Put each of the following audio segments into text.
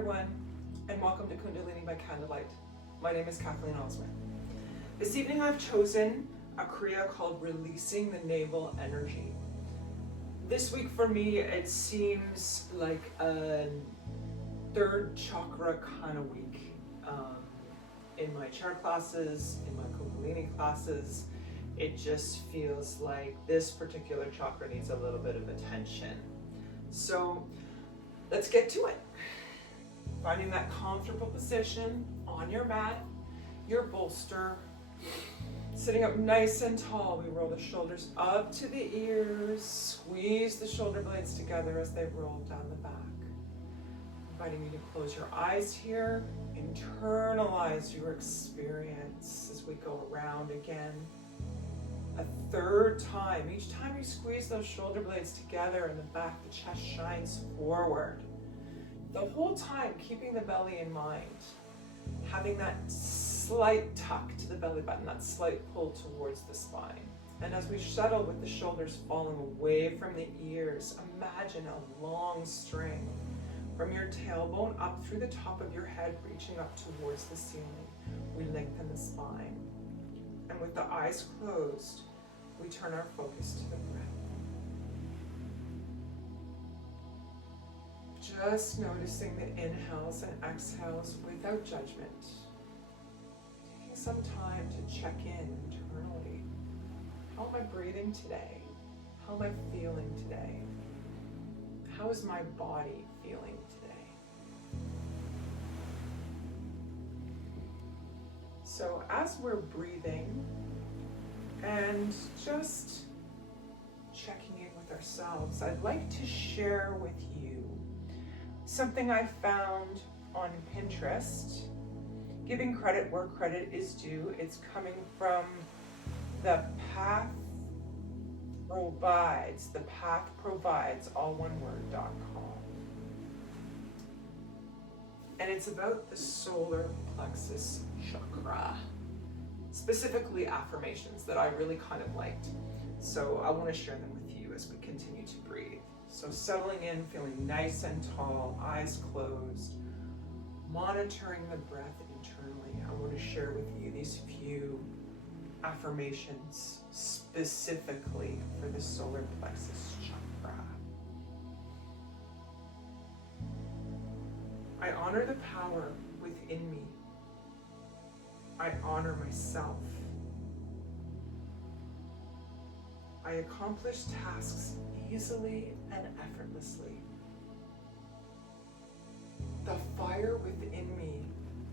everyone, and welcome to Kundalini by Candlelight. My name is Kathleen Osmond. This evening I've chosen a Kriya called Releasing the Navel Energy. This week for me it seems like a third chakra kind of week. In my chair classes, in my Kundalini classes, it just feels like this particular chakra needs a little bit of attention. So let's get to it. Finding that comfortable position on your mat, your bolster, sitting up nice and tall. We roll the shoulders up to the ears, squeeze the shoulder blades together as they roll down the back. Inviting you to close your eyes here, internalize your experience as we go around again. A third time. Each time you squeeze those shoulder blades together in the back, the chest shines forward. The whole time keeping the belly in mind, having that slight tuck to the belly button, that slight pull towards the spine. And as we shuttle with the shoulders falling away from the ears, imagine a long string from your tailbone up through the top of your head, reaching up towards the ceiling. We lengthen the spine. And with the eyes closed, we turn our focus to the breath. Just noticing the inhales and exhales without judgment. Taking some time to check in internally. How am I breathing today? How am I feeling today? How is my body feeling today? So as we're breathing and just checking in with ourselves, I'd like to share with you something I found on Pinterest. Giving credit where credit is due. It's coming from the Path Provides, all one word.com. And it's about the solar plexus chakra. Specifically affirmations that I really kind of liked. So I want to share them with you as we continue to breathe. So settling in, feeling nice and tall, eyes closed, monitoring the breath internally. I want to share with you these few affirmations specifically for the solar plexus chakra. I honor the power within me. I honor myself. I accomplish tasks easily and effortlessly. The fire within me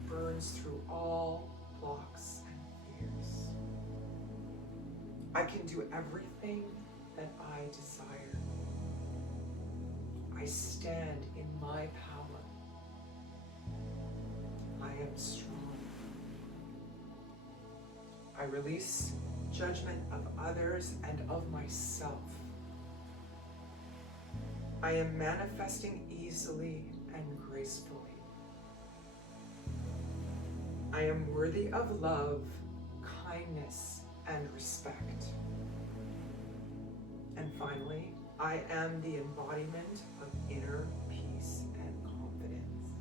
burns through all blocks and fears. I can do everything that I desire. I stand in my power. I am strong. I release judgment of others and of myself. I am manifesting easily and gracefully. I am worthy of love, kindness, and respect. And finally, I am the embodiment of inner peace and confidence.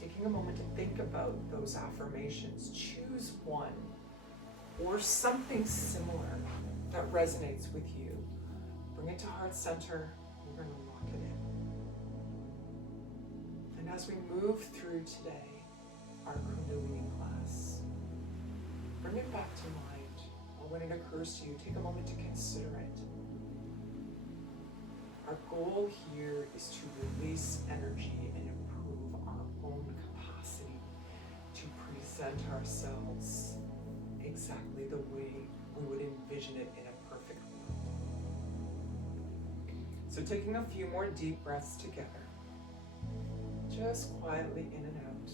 Taking a moment to think about those affirmations, choose one or something similar that resonates with you. Bring it to heart center. We're going to lock it in. And as we move through today, our Kundalini class, bring it back to mind, or when it occurs to you, take a moment to consider it. Our goal here is to release energy and improve our own capacity to present ourselves exactly the way we would envision it in a perfect world. So taking a few more deep breaths together, just quietly in and out.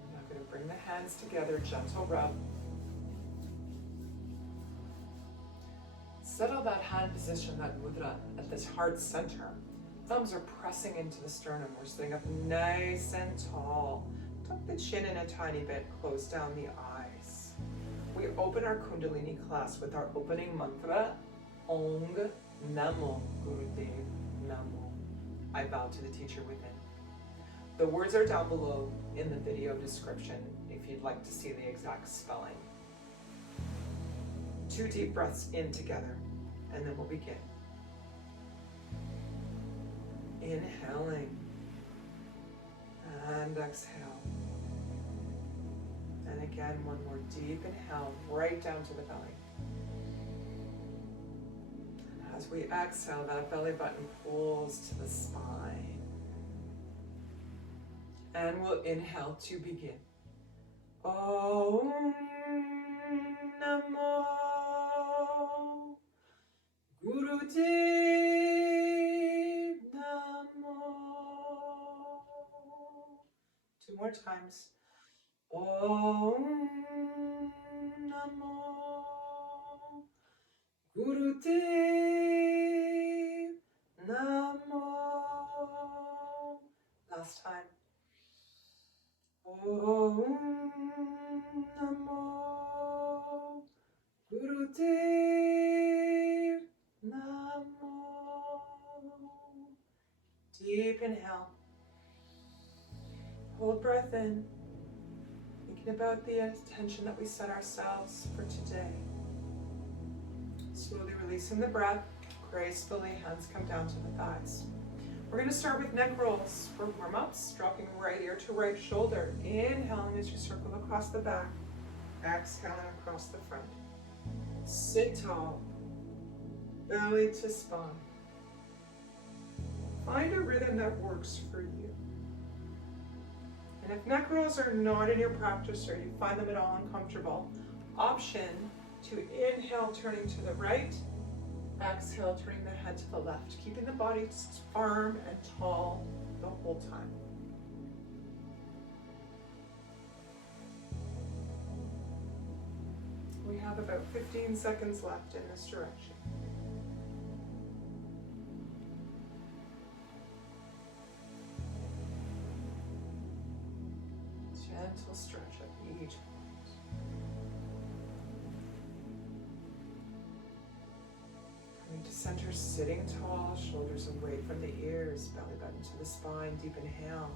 We're now going to bring the hands together, gentle rub. Settle that hand position, that mudra, at this heart center. Thumbs are pressing into the sternum. We're sitting up nice and tall. tuck the chin in a tiny bit, close down the eyes. We open our Kundalini class with our opening mantra, Ong Namo Gurudev Namo. I bow to the teacher within. The words are down below in the video description if you'd like to see the exact spelling. 2 deep breaths in together, and then we'll begin. Inhaling and exhale. And again, one more deep inhale right down to the belly. And as we exhale, that belly button pulls to the spine. And we'll inhale to begin. Om Namo Gurudev Namo. 2 more times. Om Namo Gurudev Namo. Last time. Om Namo Gurudev Namo. Deep inhale. Hold breath in. Thinking about the intention that we set ourselves for today. Slowly releasing the breath. Gracefully, hands come down to the thighs. We're going to start with neck rolls for warm-ups, dropping right ear to right shoulder. Inhaling as you circle across the back. Exhaling across the front. Sit tall. Belly to spine. Find a rhythm that works for you. And if neck rolls are not in your practice or you find them at all uncomfortable, option to inhale turning to the right, exhale turning the head to the left, keeping the body firm and tall the whole time. We have about 15 seconds left in this direction. Gentle stretch at each point. Coming to center, sitting tall, shoulders away from the ears, belly button to the spine, deep inhale.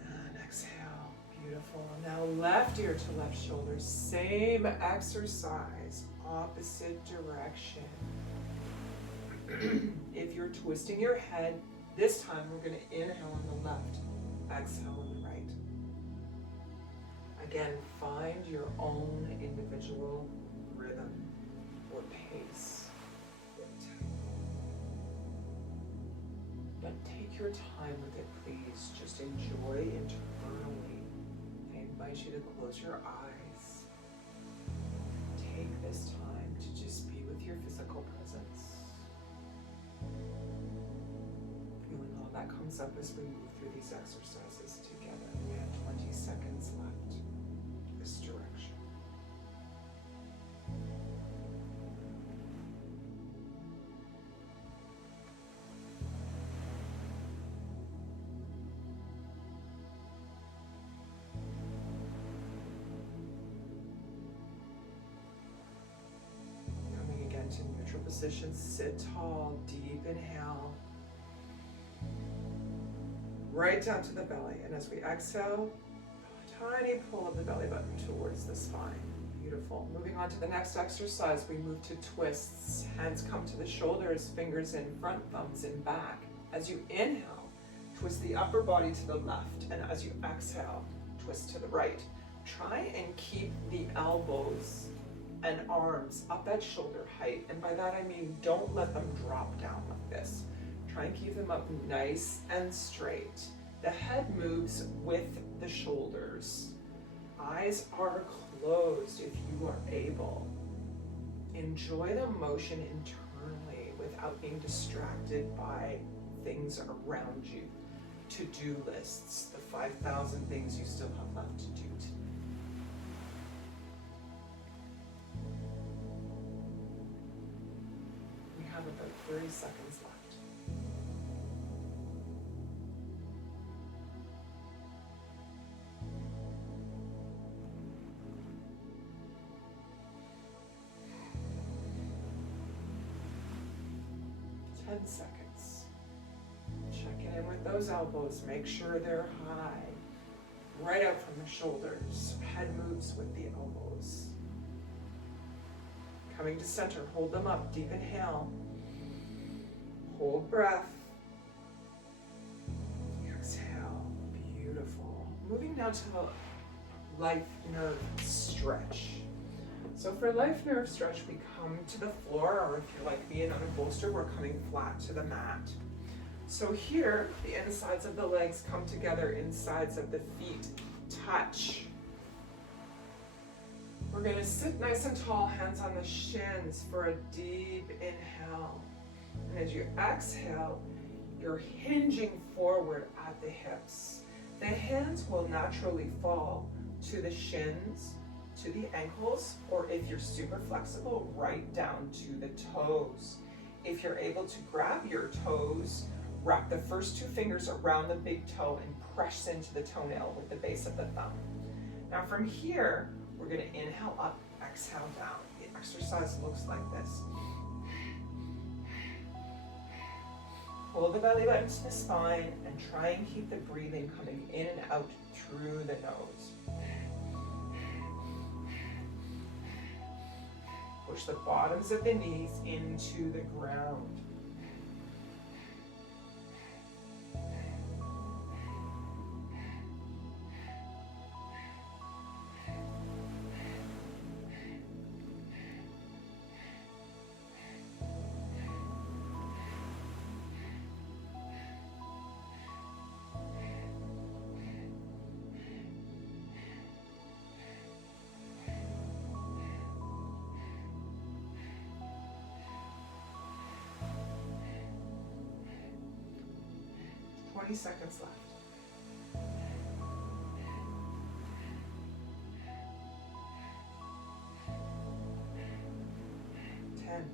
And exhale, beautiful. Now left ear to left shoulder, same exercise, opposite direction. If you're twisting your head, this time we're going to inhale on the left, exhale on the right. Again, find your own individual rhythm or pace. But take your time with it, please. Just enjoy internally. I invite you to close your eyes. Take this time to just be with your physical presence. Feeling all that comes up as we move through these exercises together. We have 20 seconds left. This direction. Coming again to neutral position, sit tall, deep inhale. Right down to the belly, and as we exhale, tiny pull of the belly button towards the spine. Beautiful. Moving on to the next exercise, we move to twists. Hands come to the shoulders, fingers in front, thumbs in back. As you inhale, twist the upper body to the left, and as you exhale, twist to the right. Try and keep the elbows and arms up at shoulder height, and by that I mean don't let them drop down like this. Try and keep them up nice and straight. The head moves with the shoulders. Eyes are closed if you are able. Enjoy the motion internally without being distracted by things around you. To-do lists, the 5,000 things you still have left to do today. We have about 30 seconds left. 10 seconds. Checking in with those elbows. Make sure they're high. Right out from the shoulders. Head moves with the elbows. Coming to center. Hold them up. Deep inhale. Hold breath. Exhale. Beautiful. Moving now to the life nerve stretch. So for life nerve stretch, we come to the floor, or if you like being on a bolster, we're coming flat to the mat. So here, the insides of the legs come together, insides of the feet touch. We're going to sit nice and tall, hands on the shins for a deep inhale. And as you exhale, you're hinging forward at the hips. The hands will naturally fall to the shins, to the ankles, or if you're super flexible, right down to the toes. If you're able to grab your toes, wrap the first two fingers around the big toe and press into the toenail with the base of the thumb. Now from here, we're going to inhale up, exhale down. The exercise looks like this. Pull the belly button to the spine and try and keep the breathing coming in and out through the nose. Push the bottoms of the knees into the ground. Seconds left. 10.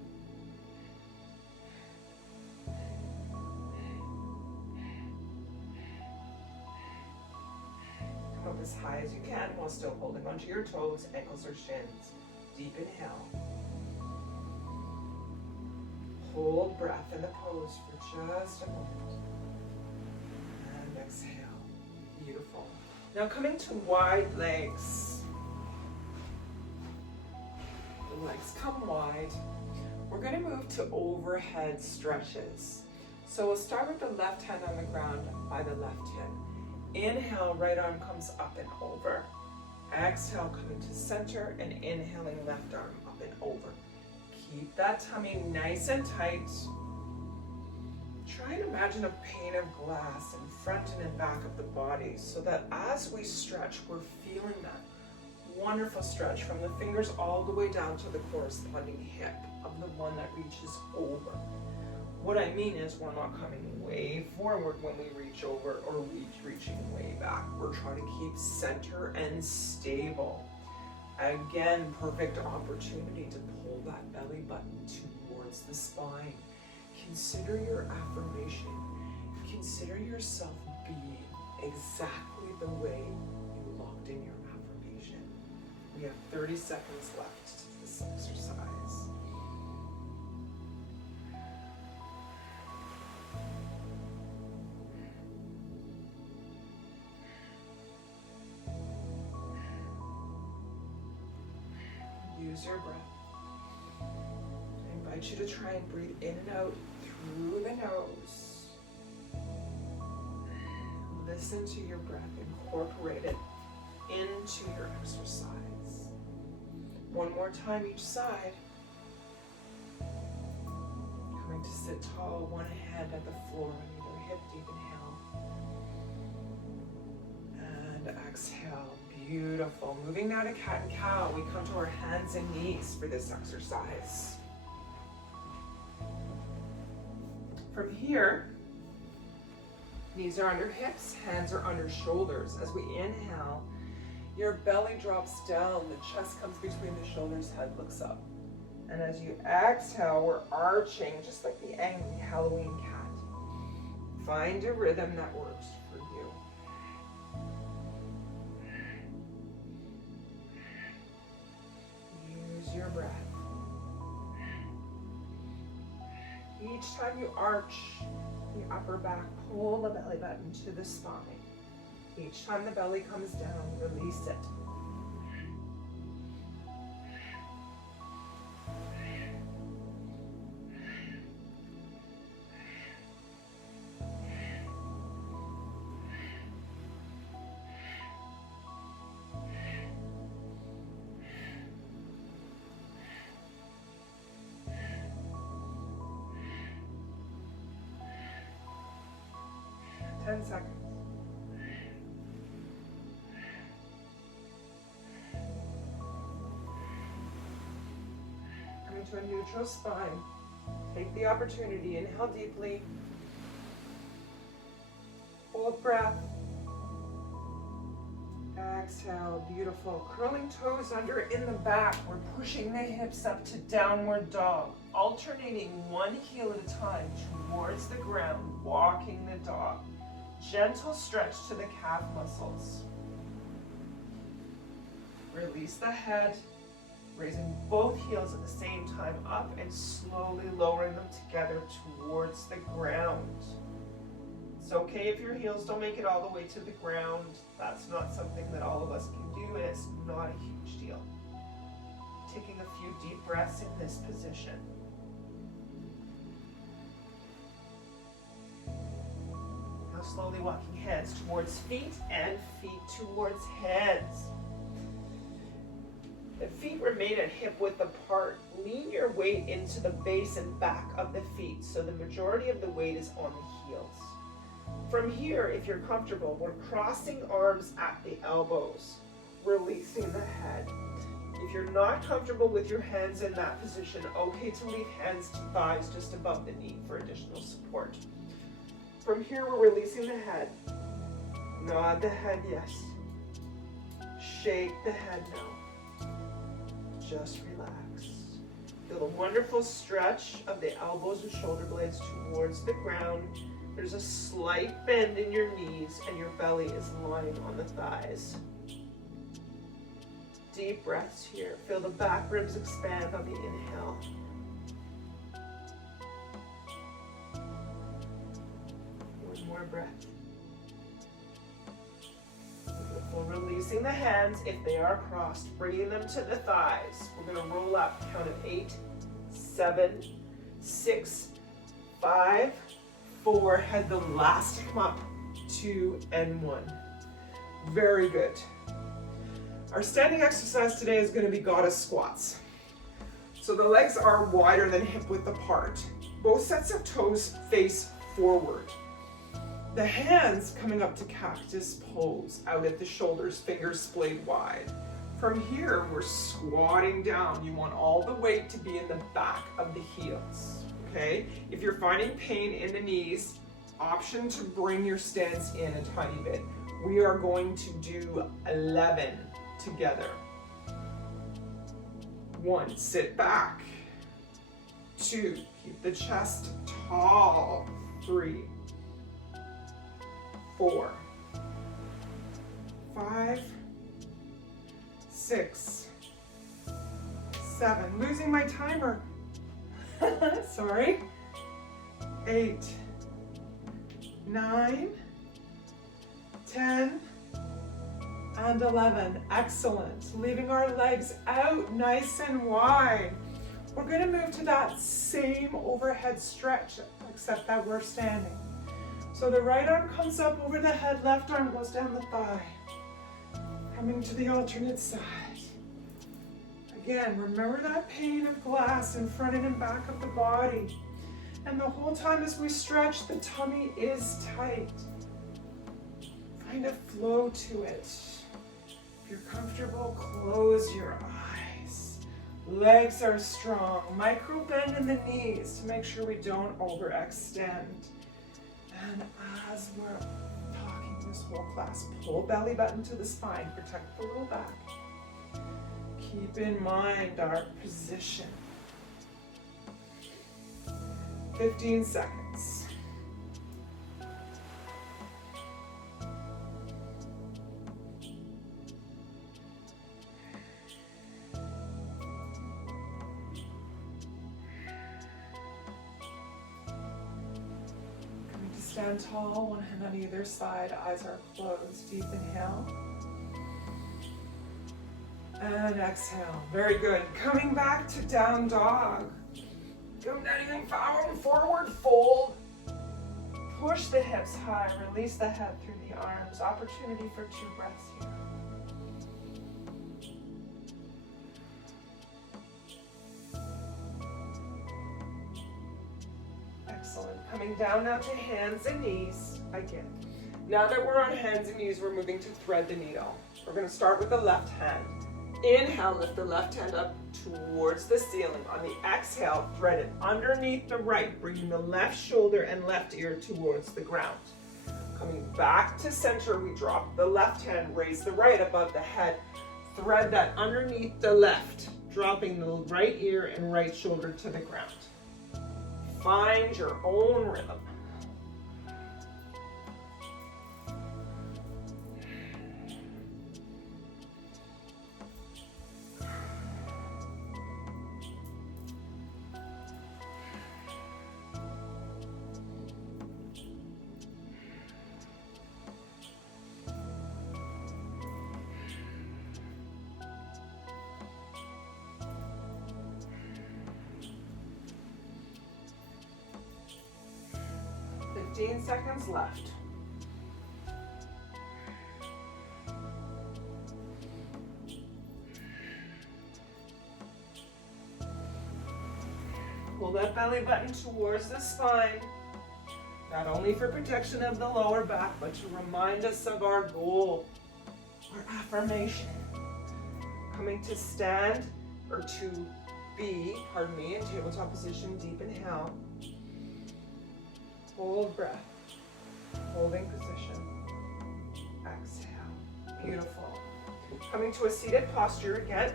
Come up as high as you can while still holding onto your toes, ankles or shins. Deep inhale. Hold breath in the pose for just a moment. Exhale. Beautiful. Now coming to wide legs. The legs come wide. We're going to move to overhead stretches. So we'll start with the left hand on the ground by the left hip. Inhale, right arm comes up and over. Exhale, coming to center and inhaling left arm up and over. Keep that tummy nice and tight. Try and imagine a pane of glass in front and in back of the body so that as we stretch, we're feeling that wonderful stretch from the fingers all the way down to the corresponding hip of the one that reaches over. What I mean is we're not coming way forward when we reach over or reaching way back. We're trying to keep center and stable. Again, perfect opportunity to pull that belly button towards the spine. Consider your affirmation. Consider yourself being exactly the way you locked in your affirmation. We have 30 seconds left to this exercise. Use your breath. I invite you to try and breathe in and out through the nose. Listen to your breath, incorporate it into your exercise. One more time each side. Coming to sit tall, one hand at the floor on either hip, deep inhale. And exhale, beautiful. Moving now to cat and cow, we come to our hands and knees for this exercise. From here, knees are under hips, hands are under shoulders. As we inhale, your belly drops down, the chest comes between the shoulders, head looks up. And as you exhale, we're arching, just like the angry Halloween cat. Find a rhythm that works for you. Use your breath. Each time you arch the upper back, pull the belly button to the spine. Each time the belly comes down, release it. Seconds. Coming to a neutral spine. Take the opportunity. Inhale deeply. Hold breath. Exhale. Beautiful. Curling toes under in the back. We're pushing the hips up to downward dog. Alternating one heel at a time towards the ground. Walking the dog. Gentle stretch to the calf muscles. Release the head, raising both heels at the same time up and slowly lowering them together towards the ground. It's okay if your heels don't make it all the way to the ground. That's not something that all of us can do, and it's not a huge deal. Taking a few deep breaths in this position. Slowly walking hands towards feet and feet towards hands. The feet remain at hip width apart. Lean your weight into the base and back of the feet so the majority of the weight is on the heels. From here, if you're comfortable, we're crossing arms at the elbows, releasing the head. If you're not comfortable with your hands in that position, okay to leave hands to thighs just above the knee for additional support. From here, we're releasing the head. Nod the head, yes. Shake the head, no. Just relax. Feel a wonderful stretch of the elbows and shoulder blades towards the ground. There's a slight bend in your knees and your belly is lying on the thighs. Deep breaths here. Feel the back ribs expand on the inhale. More breath. Beautiful. Releasing the hands if they are crossed, bringing them to the thighs. We're going to roll up. Count of 8, 7, 6, 5, 4. Head the last to come up. 2 and 1. Very good. Our standing exercise today is going to be goddess squats. So the legs are wider than hip width apart. Both sets of toes face forward. The hands coming up to cactus pose, out at the shoulders, fingers splayed wide. From here, we're squatting down. You want all the weight to be in the back of the heels, okay? If you're finding pain in the knees, option to bring your stance in a tiny bit. We are going to do 11 together. 1, sit back. 2, keep the chest tall. 3, 4, 5, 6, 7. Losing my timer. Sorry. 8, 9, 10, and 11. Excellent. Leaving our legs out nice and wide. We're going to move to that same overhead stretch, except that we're standing. So the right arm comes up over the head, left arm goes down the thigh. Coming to the alternate side. Again, remember that pane of glass in front and in back of the body. And the whole time as we stretch, the tummy is tight. Find a flow to it. If you're comfortable, close your eyes. Legs are strong. Micro bend in the knees to make sure we don't overextend. And as we're talking this whole class, pull belly button to the spine, protect the low back. Keep in mind our position. 15 seconds. Stand tall, one hand on either side, eyes are closed. Deep inhale. And exhale. Very good. Coming back to down dog. Come down even forward fold. Push the hips high, release the head through the arms. Opportunity for 2 breaths here. Excellent. Coming down now to hands and knees again. Now that we're on hands and knees, we're moving to thread the needle. We're going to start with the left hand. Inhale, lift the left hand up towards the ceiling. On the exhale, thread it underneath the right, bringing the left shoulder and left ear towards the ground. Coming back to center, we drop the left hand, raise the right above the head. Thread that underneath the left, dropping the right ear and right shoulder to the ground. Find your own rhythm. Seconds left. Pull that belly button towards the spine, not only for protection of the lower back, but to remind us of our goal, our affirmation. Coming to stand, or to be, pardon me, in tabletop position, deep inhale. Hold breath. Holding position. Exhale. Beautiful. Coming to a seated posture again.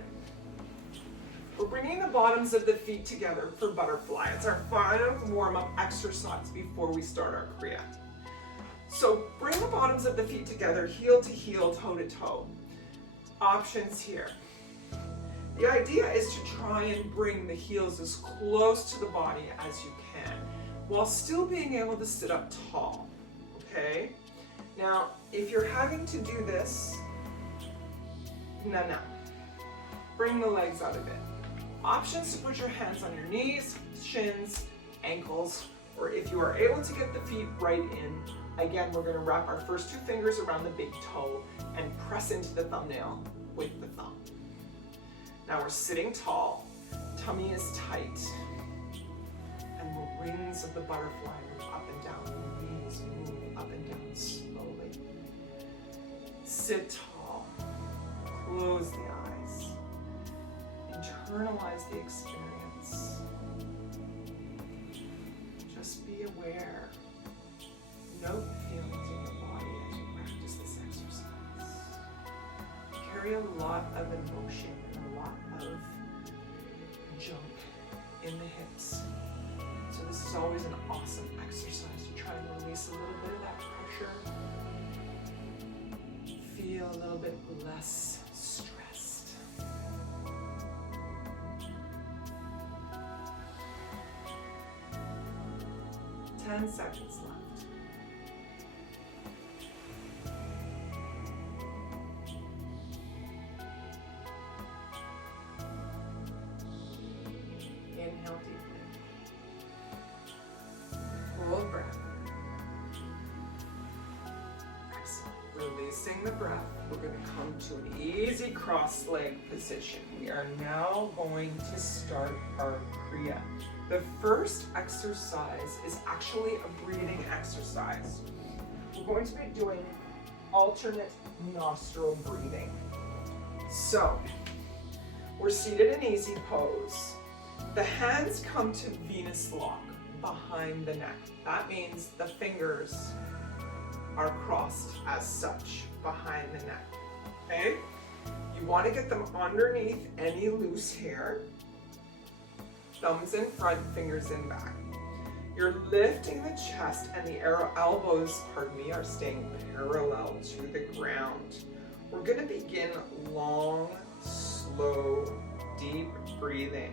We're bringing the bottoms of the feet together for butterfly. It's our final warm-up exercise before we start our Kriya. So bring the bottoms of the feet together, heel to heel, toe to toe. Options here. The idea is to try and bring the heels as close to the body as you can, while still being able to sit up tall, okay? Now, if you're having to do this, no. Bring the legs out a bit. Options to put your hands on your knees, shins, ankles, or if you are able to get the feet right in, again, we're gonna wrap our first 2 fingers around the big toe and press into the thumbnail with the thumb. Now we're sitting tall, tummy is tight, and the wings of the butterfly move up and down, the knees move up and down slowly. Sit tall, close the eyes, internalize the experience. Just be aware. Note the feelings in the body as you practice this exercise. You carry a lot of emotion and a lot of junk in the hips. So this is always an awesome exercise to try and release a little bit of that pressure. Feel a little bit less stressed. Ten seconds left. Inhale deeply. Hold breath. Excellent. Releasing the breath, we're going to come to an easy cross-leg position. We are now going to start our Kriya. The first exercise is actually a breathing exercise. We're going to be doing alternate nostril breathing. So, we're seated in easy pose. The hands come to Venus lock behind the neck. That means the fingers are crossed as such behind the neck, okay? You want to get them underneath any loose hair. Thumbs in front, fingers in back. You're lifting the chest and the elbows, are staying parallel to the ground. We're going to begin long, slow, deep breathing.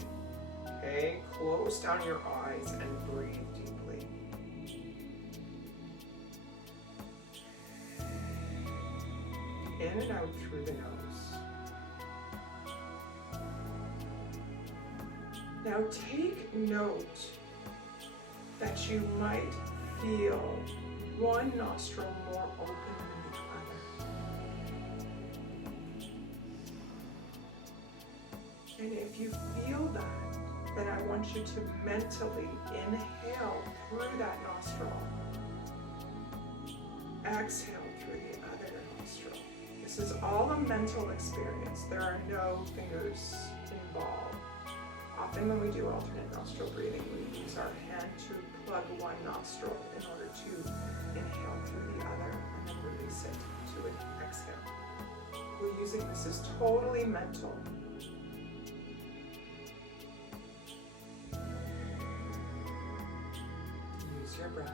Okay, close down your eyes and breathe deeply. in and out through the nose. Now take note that you might feel one nostril more open than the other. And if you feel that, then I want you to mentally inhale through that nostril. Exhale through the other nostril. This is all a mental experience. There are no fingers involved. Often when we do alternate nostril breathing, we use our hand to plug one nostril in order to inhale through the other and then release it to an exhale. We're using this as totally mental. Use your breath.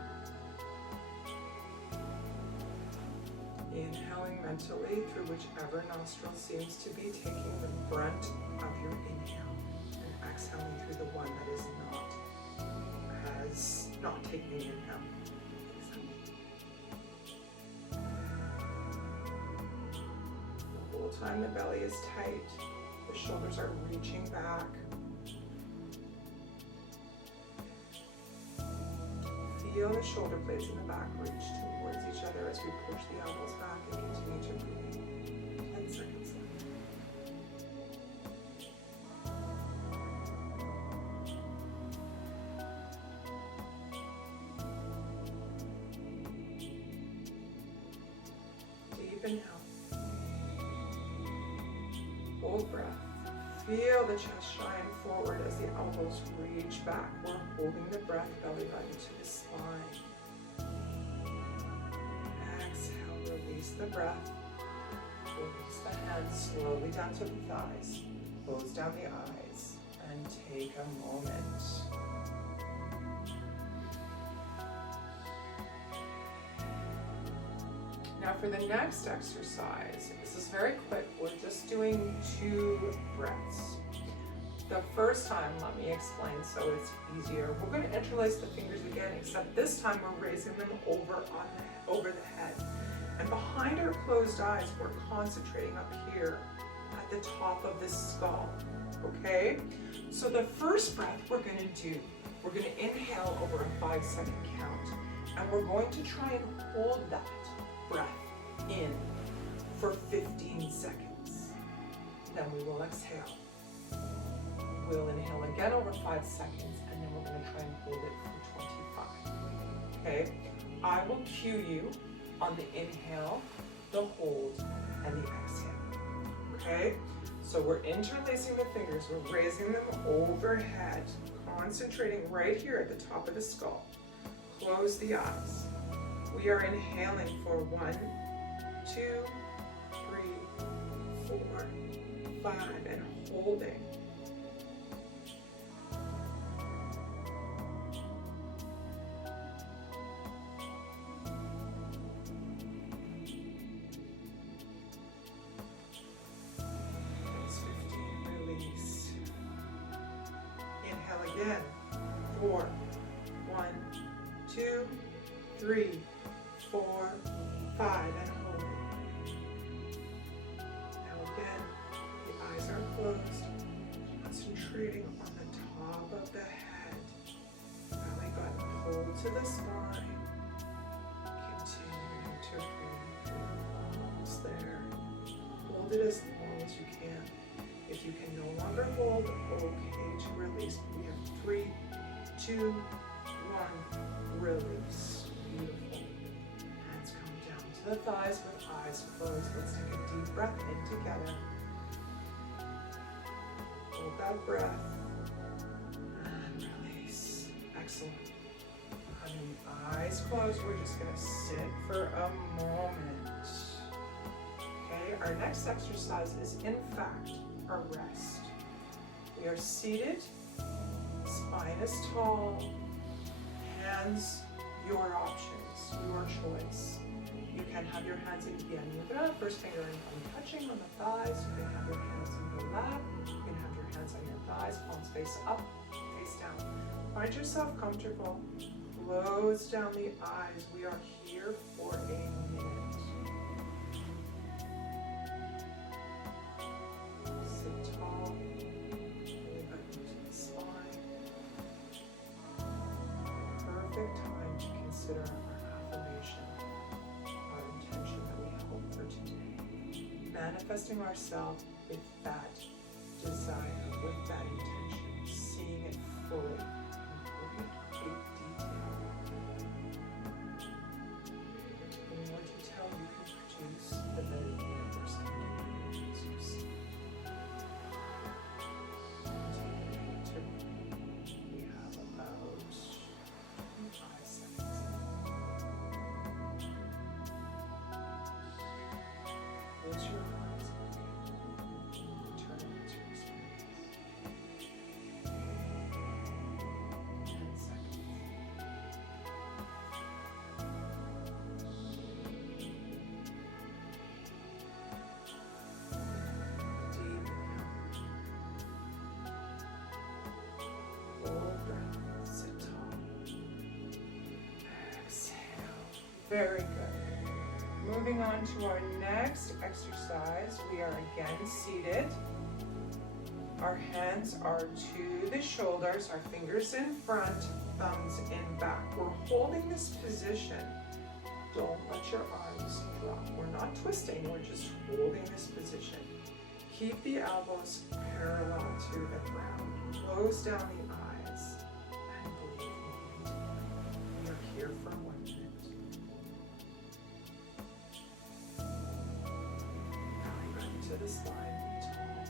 Inhaling mentally through whichever nostril seems to be taking the brunt of your inhale, and exhaling through the one that is not taking the inhale. The whole time the belly is tight, the shoulders are reaching back. Feel the shoulder blades in the back reach towards each other as we push the elbows back and continue to breathe. 10 seconds left. Deep inhale. Hold breath. Feel the chest shine forward as the elbows reach back. We're holding the breath, belly button to the spine. Exhale, release the breath. Release the hands slowly down to the thighs. Close down the eyes and take a moment. Now for the next exercise, this is very quick. We're just doing 2 breaths. The first time, let me explain so it's easier. We're going to interlace the fingers again, except this time we're raising them over the head. And behind our closed eyes, we're concentrating up here at the top of the skull. Okay? So the first breath we're going to do, we're going to inhale over a 5-second count. And we're going to try and hold that breath in for 15 seconds. Then we will exhale. We'll inhale again over 5 seconds, and then we're going to try and hold it for 25. Okay? I will cue you on the inhale, the hold, and the exhale. Okay? So we're interlacing the fingers, we're raising them overhead, concentrating right here at the top of the skull. Close the eyes. We are inhaling for 1, 2, 3, 4, 5, and holding. That's 15, release. Inhale again. 4, 1, 2, 3, 4, 5, and hold it. Now again, the eyes are closed, concentrating on the top of the head. Belly button pulled to the spine. Continuing to breathe. Almost there. Hold it as long as you can. If you can no longer hold, okay to release. We have 3, 2, 1, release. Beautiful. Hands come down to the thighs with eyes closed. Let's take a deep breath in together. Hold that breath. And release. Excellent. And then eyes closed. We're just going to sit for a moment. Okay, our next exercise is in fact a rest. We are seated. Spine is tall. Hands your options, your choice. You can have your hands in mudra, first finger and thumb touching on the thighs. You can have your hands in your lap. You can have your hands on your thighs, palms face up, face down. Find yourself comfortable. Close down the eyes. We are here for a minute. sit tall. Really back into the spine. Perfect time to consider our affirmation, our intention that we hope for today. Manifesting ourselves with that desire, with that intention, seeing it fully, in great detail. The more detail you can produce, the better the universe can do it, Jesus. We have about 25 seconds. Close your eyes. Turn into experience. 10 seconds. Deep inhale. Full breath. Sit tall. Exhale. Very good. Moving on to our next exercise, we are again seated. Our hands are to the shoulders, our fingers in front, thumbs in back. We're holding this position. Don't let your arms drop. We're not twisting, we're just holding this position. Keep the elbows parallel to the ground. Close down the eyes and breathe momentarily. We are here for 1 minute. To the spine, tall.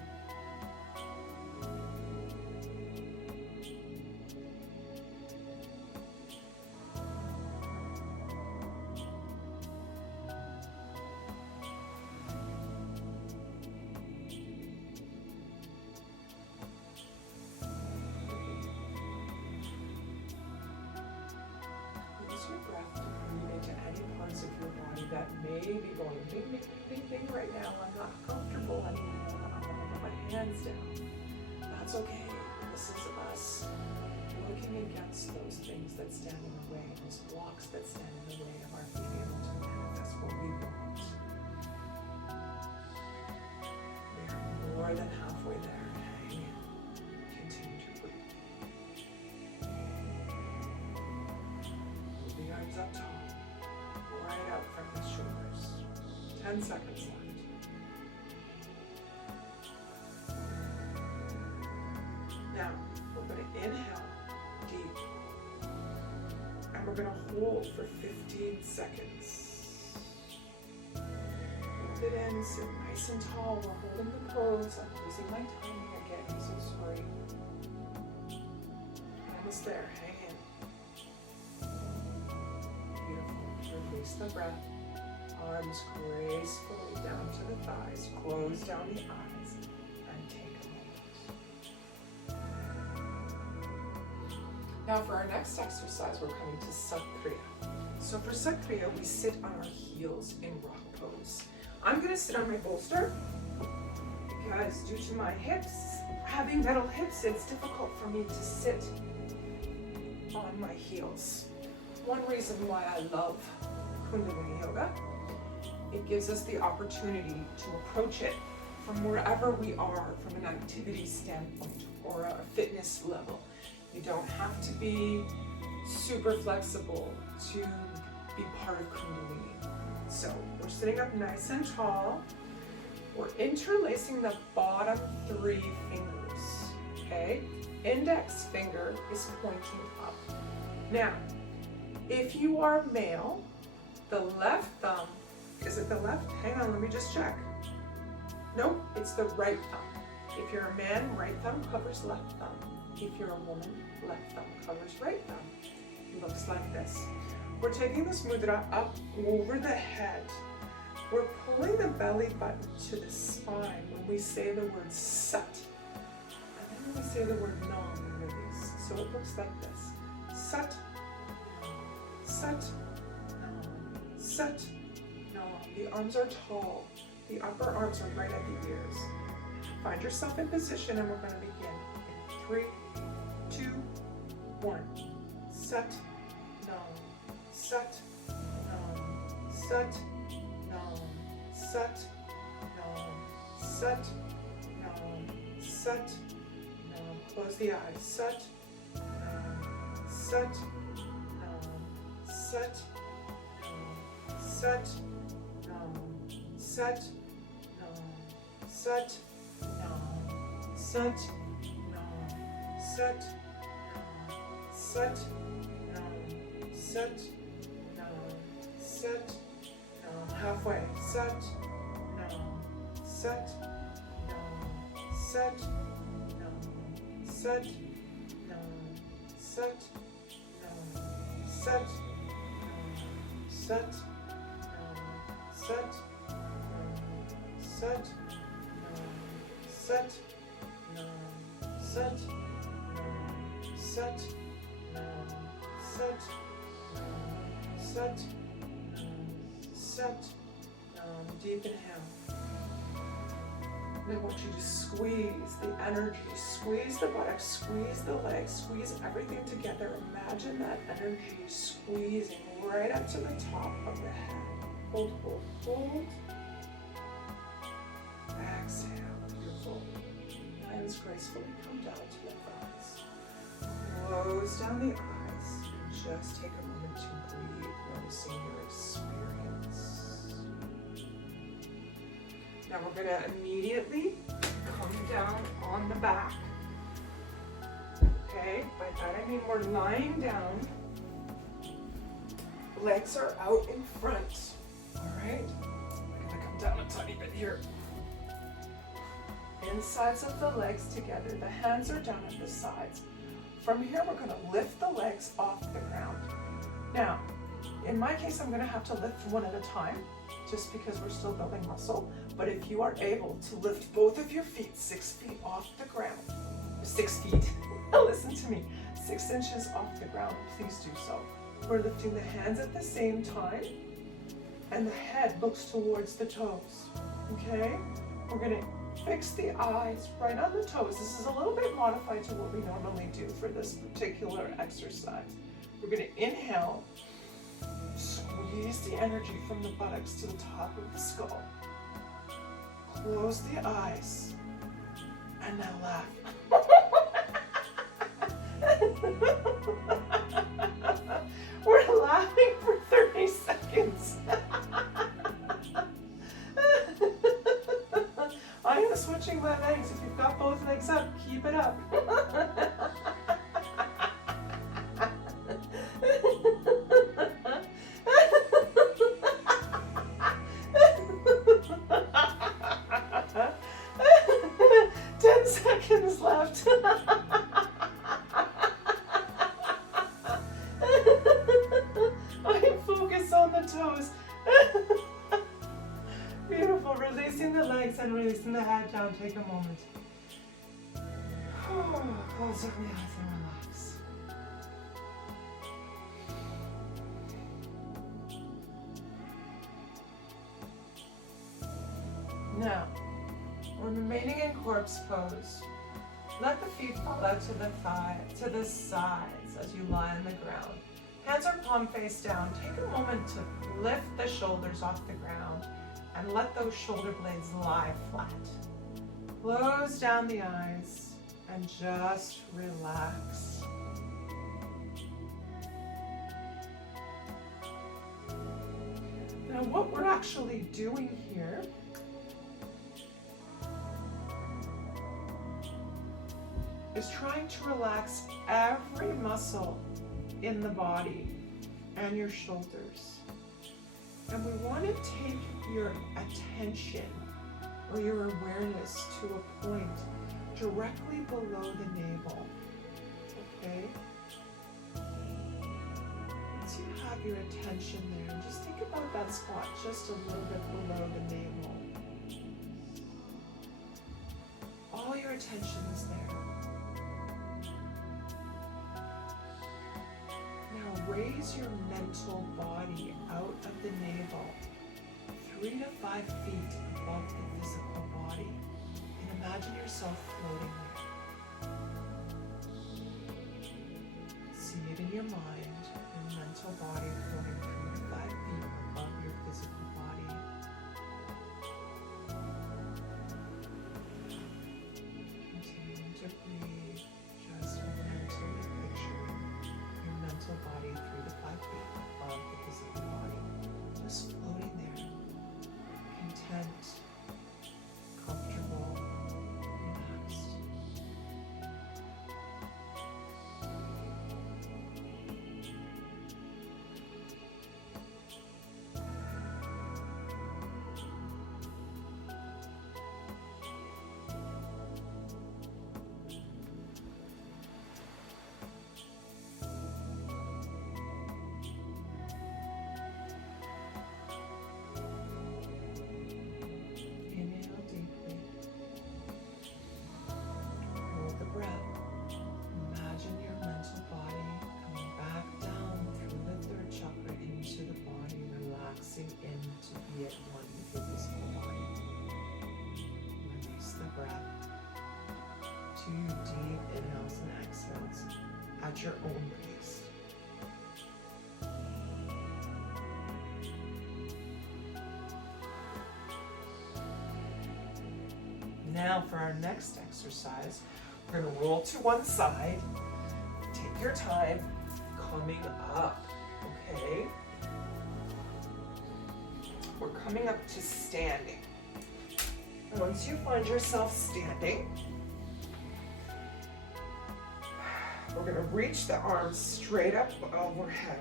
Use your breath to breathe into any parts of your body that may be going ding, ding, ding, ding right now. I'm not comfortable anymore. I want to put my hands down. That's okay. This is us working against those things that stand in the way, those blocks that stand in the way of our being able to manifest what we want. We are more than halfway there. Hang in. Continue to breathe. Move the arms up tall. Right out from the shoulders. 10 seconds left. Now, we're going to inhale deep. And we're going to hold for 15 seconds. Hold it in, sit nice and tall. We're holding the pose. I'm losing my timing again. I'm so sorry. Almost there. Hang in. Beautiful. Release the breath. Arms gracefully down to the thighs. Close down the eyes and take a moment. Now for our next exercise, we're coming to Kriya. So for Kriya, we sit on our heels in rock pose. I'm going to sit on my bolster because due to my hips, having metal hips, it's difficult for me to sit on my heels. One reason why I love Kundalini Yoga, it gives us the opportunity to approach it from wherever we are from an activity standpoint or a fitness level. You don't have to be super flexible to be part of Kundalini. So we're sitting up nice and tall. We're interlacing the bottom 3 fingers, okay? Index finger is pointing up. Now, if you are male, the left thumb, is it the left? Hang on, let me just check. Nope, it's the right thumb. If you're a man, right thumb covers left thumb. If you're a woman, left thumb covers right thumb. It looks like this. We're taking this mudra up over the head. We're pulling the belly button to the spine when we say the word sat. And then when we say the word nam, we release. So it looks like this. Sat, sat, sat, nam. The arms are tall. The upper arms are right at the ears. Find yourself in position and we're going to begin in 3, 2, 1. Sat, nam, sat, nam, sat, nam, sat, nam, sat, nam, set, close the eyes, set, set, set, set, set, set, set, set, set, set, set, halfway, set, set, set, set, set, set, set, set, set, set, set, set, set, set, deep inhale. And I want you to squeeze the energy, squeeze the buttocks, squeeze the legs, squeeze everything together. Imagine that energy squeezing right up to the top of the head. Hold, hold, hold. Exhale, beautiful. Hands gracefully come down to the thighs. Close down the eyes. Just take a moment to breathe, noticing your experience. Now we're going to immediately come down on the back. Okay, by that I mean we're lying down. Legs are out in front. All right, we're going to come down a tiny bit here. Insides of the legs together. The hands are down at the sides. From here, we're going to lift the legs off the ground. Now, in my case, I'm going to have to lift one at a time, just because we're still building muscle. But if you are able to lift both of your feet 6 feet off the ground, 6 feet, listen to me, 6 inches off the ground, please do so. We're lifting the hands at the same time, and the head looks towards the toes, okay? We're going to fix the eyes right on the toes. This is a little bit modified to what we normally do for this particular exercise. We're going to inhale, squeeze the energy from the buttocks to the top of the skull. Close the eyes, and now laugh. We're laughing for 30 seconds. I am switching my legs. If you've got both legs up, keep it up. 10 seconds left. I focus on the toes. Beautiful. Releasing the legs and releasing the head down. Take a moment. Close down the eyes and relax. Now, we're remaining in corpse pose. Let the feet fall out to the sides as you lie on the ground. Hands are palm face down. Take a moment to lift the shoulders off the ground and let those shoulder blades lie flat. Close down the eyes and just relax. Now what we're actually doing here is trying to relax every muscle in the body and your shoulders. And we want to take your attention or your awareness to a point directly below the navel. Okay? Once you have your attention there, just think about that spot just a little bit below the navel. All your attention is there. Raise your mental body out of the navel 3 to 5 feet above the physical body, and imagine yourself floating there. See it in your mind, your mental body floating 3 to 5 feet above your physical body. And take at your own pace. Now for our next exercise, we're going to roll to one side. Take your time coming up, okay? We're coming up to standing. And once you find yourself standing, we're going to reach the arms straight up overhead.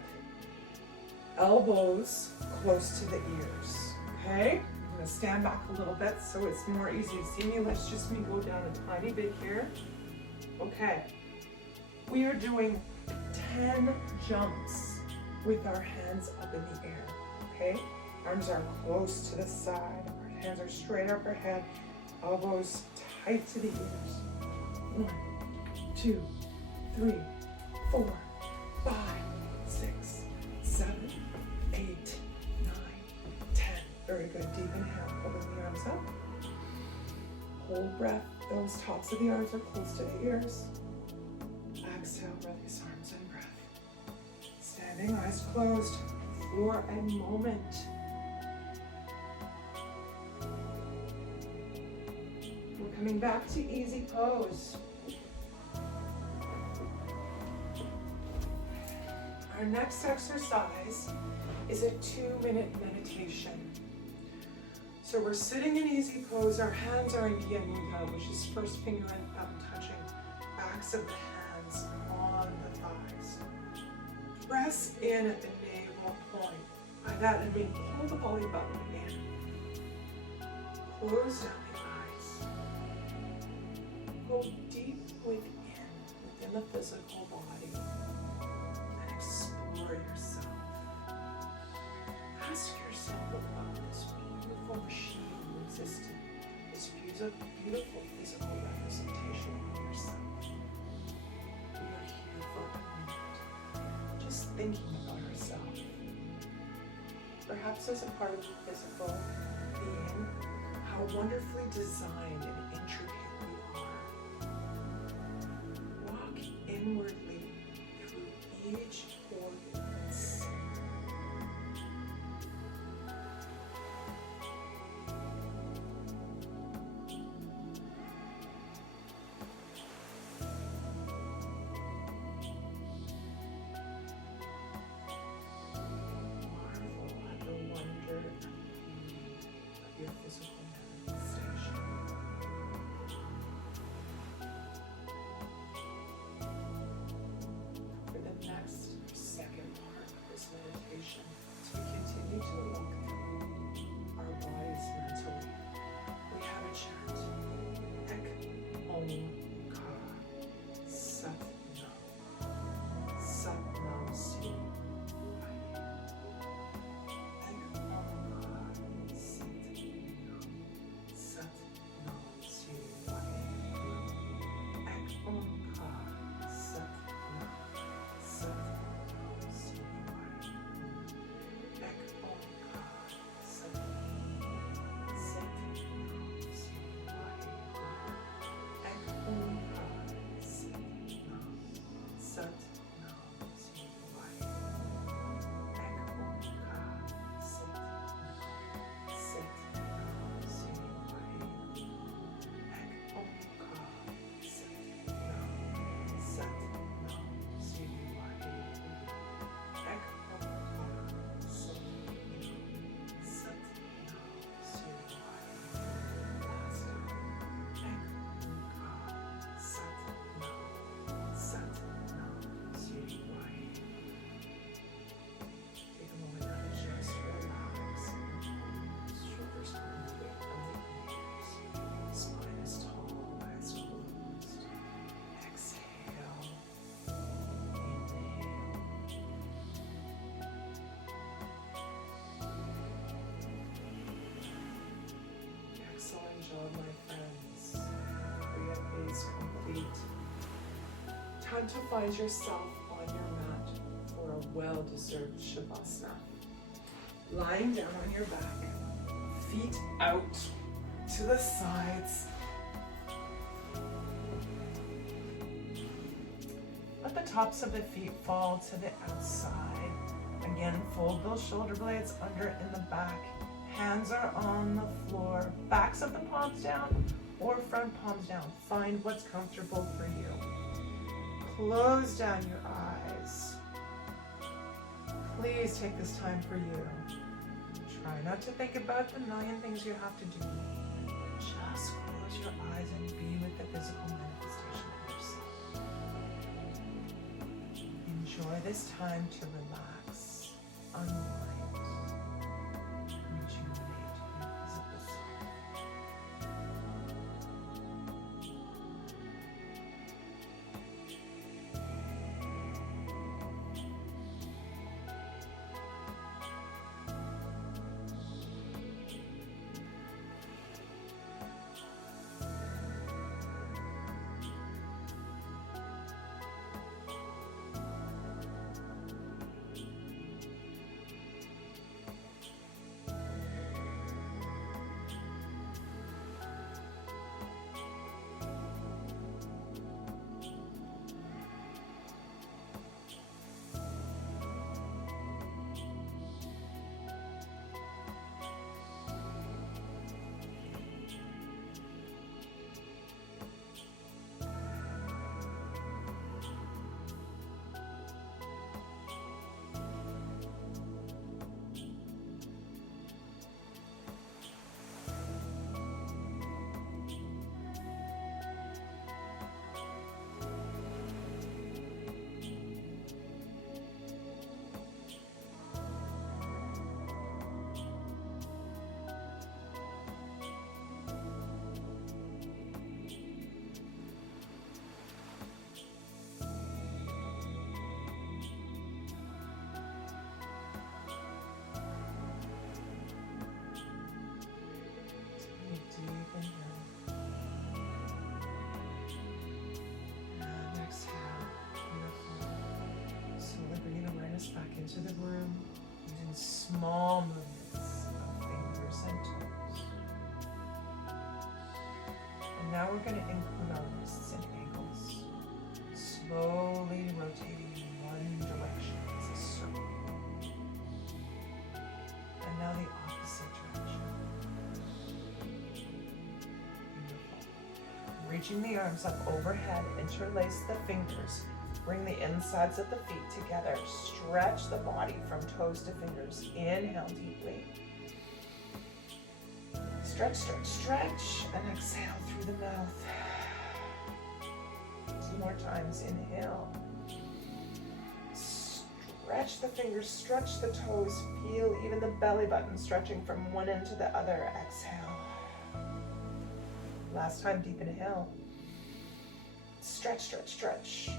Elbows close to the ears, okay? I'm going to stand back a little bit so it's more easy to see me. Let's just go down a tiny bit here. Okay. We are doing 10 jumps with our hands up in the air, okay? Arms are close to the side. Our hands are straight overhead. Elbows tight to the ears. 1, 2, 3, 4, 5, 6, 7, 8, 9, 10. Very good. Deep inhale. Open the arms up. Hold breath. Those tops of the arms are close to the ears. Exhale. Release arms and breath. Standing, eyes closed for a moment. We're coming back to easy pose. Our next exercise is a 2-minute meditation. So we're sitting in easy pose. Our hands are in yin yoga, which is first finger and thumb touching backs of the hands on the thighs. Press in at the navel point. By that I mean pull the belly button in. Close down the eyes. Go deep within the physical body. And explore yourself. Ask yourself about this beautiful machine you exist in, this beautiful physical representation of yourself. We are here for a minute, just thinking about ourselves. Perhaps as a part of the physical being, how wonderfully designed and intricate we are. Walk inwardly through each organ. My friends, Kriya is complete. Time to find yourself on your mat for a well-deserved Shavasana. Lying down on your back, feet out to the sides. A Let the tops of the feet fall to the outside. Again, fold those shoulder blades under in the back. Hands are on the floor. Backs of the palms down or front palms down. Find what's comfortable for you. Close down your eyes. Please take this time for you. Try not to think about the million things you have to do. Just close your eyes and be with the physical manifestation of yourself. Enjoy this time to relax, unwind, rejuvenate your physical self. Back into the room using small movements of fingers and toes. And now we're going to include our wrists and ankles, slowly rotating in one direction as a circle. And now the opposite direction. Beautiful. Reaching the arms up overhead, interlace the fingers. Bring the insides of the feet together. Stretch the body from toes to fingers. Inhale deeply. Stretch, stretch, stretch. And exhale through the mouth. 2 more times. Inhale. Stretch the fingers, stretch the toes. Feel even the belly button stretching from one end to the other. Exhale. Last time, deep inhale. Stretch, stretch, stretch.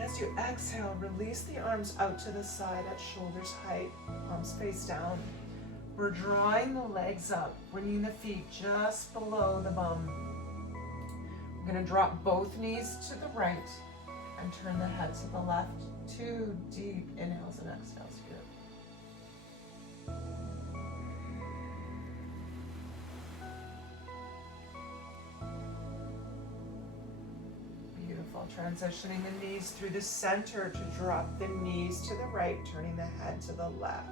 As you exhale, release the arms out to the side at shoulders height, palms face down. We're drawing the legs up, bringing the feet just below the bum. We're going to drop both knees to the right and turn the head to the left. 2 deep inhales and exhales here. Transitioning the knees through the center to drop the knees to the right, turning the head to the left.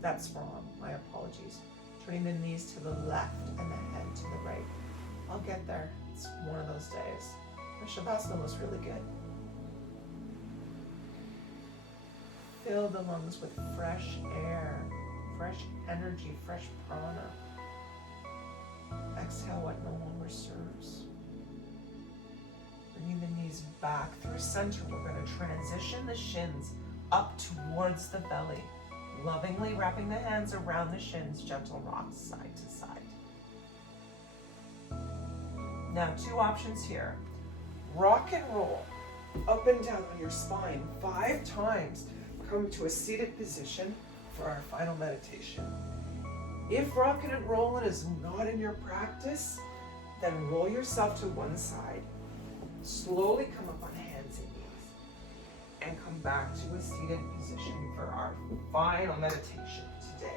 That's wrong, my apologies. Turning the knees to the left and the head to the right. I'll get there, it's one of those days. My Shavasana was really good. Fill the lungs with fresh air, fresh energy, fresh prana. Exhale what no longer serves. Bringing the knees back through center, we're going to transition the shins up towards the belly. Lovingly wrapping the hands around the shins, gentle rocks side to side. Now 2 options here. Rock and roll up and down on your spine 5 times. Come to a seated position for our final meditation. If rocking and rolling is not in your practice, then roll yourself to one side. Slowly come up on hands and knees and come back to a seated position for our final meditation today.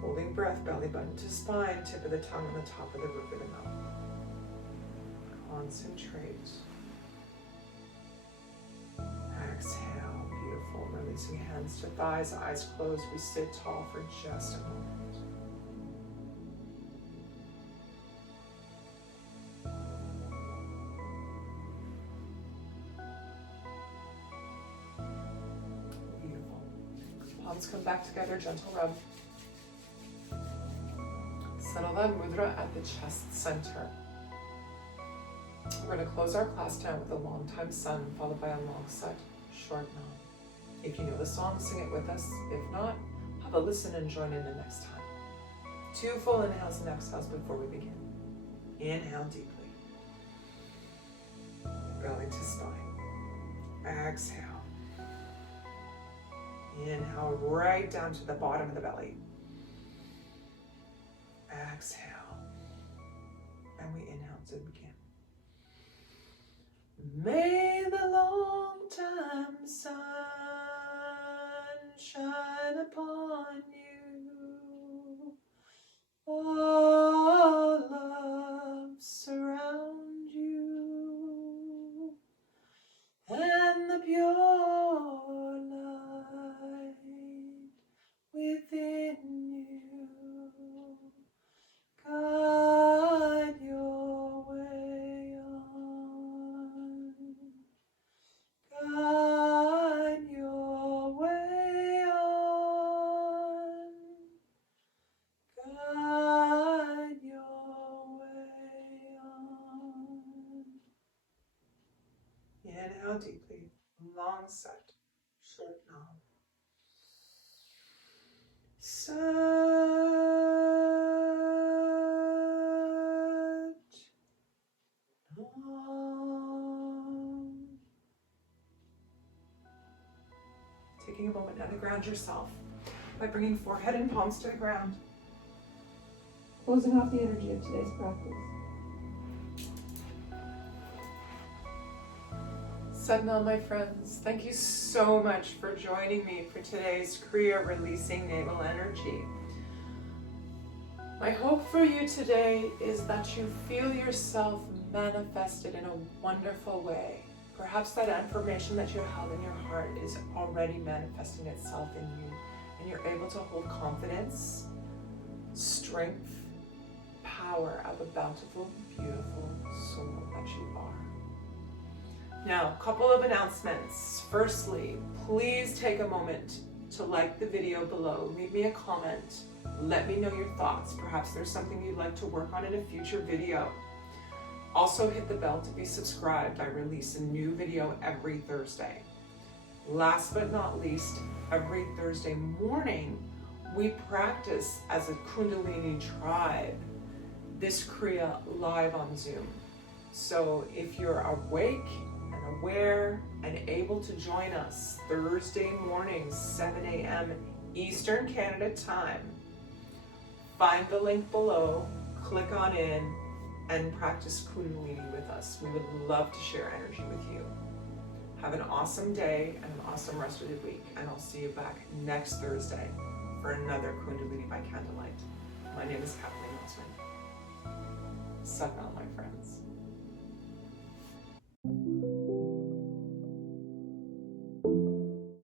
Holding breath, belly button to spine, tip of the tongue on the top of the roof of the mouth. Concentrate. Exhale, beautiful. Releasing hands to thighs, eyes closed. We sit tall for just a moment. Palms come back together, gentle rub. Settle that mudra at the chest center. We're going to close our class down with a long time sun, followed by a long set, short nam. If you know the song, sing it with us. If not, have a listen and join in the next time. 2 full inhales and exhales before we begin. Inhale deeply. Belly to spine. Exhale. Inhale right down to the bottom of the belly. Exhale. And we inhale to begin. May the long time sun shine upon you. All love surround you. And the pure light within you guide your way on. Guide your way on. Guide your way on. Inhale deeply, long set, short nam. Sat Nam. Taking a moment now to ground yourself by bringing forehead and palms to the ground. Closing off the energy of today's practice. Sadhana, my friends, thank you so much for joining me for today's Kriya Releasing Navel Energy. My hope for you today is that you feel yourself manifested in a wonderful way. Perhaps that affirmation that you held in your heart is already manifesting itself in you, and you're able to hold confidence, strength, power of a bountiful, beautiful soul that you are. Now, a couple of announcements. Firstly, please take a moment to like the video below. Leave me a comment. Let me know your thoughts. Perhaps there's something you'd like to work on in a future video. Also, hit the bell to be subscribed. I release a new video every Thursday. Last but not least, every Thursday morning, we practice as a Kundalini tribe this Kriya live on Zoom. So if you're awake and aware and able to join us Thursday mornings, 7 a.m. Eastern Canada time, find the link below, click on in, and practice Kundalini with us. We would love to share energy with you. Have an awesome day and an awesome rest of the week, and I'll see you back next Thursday for another Kundalini by Candlelight. My name is Kathleen, Osmond. Sadhana, my friends.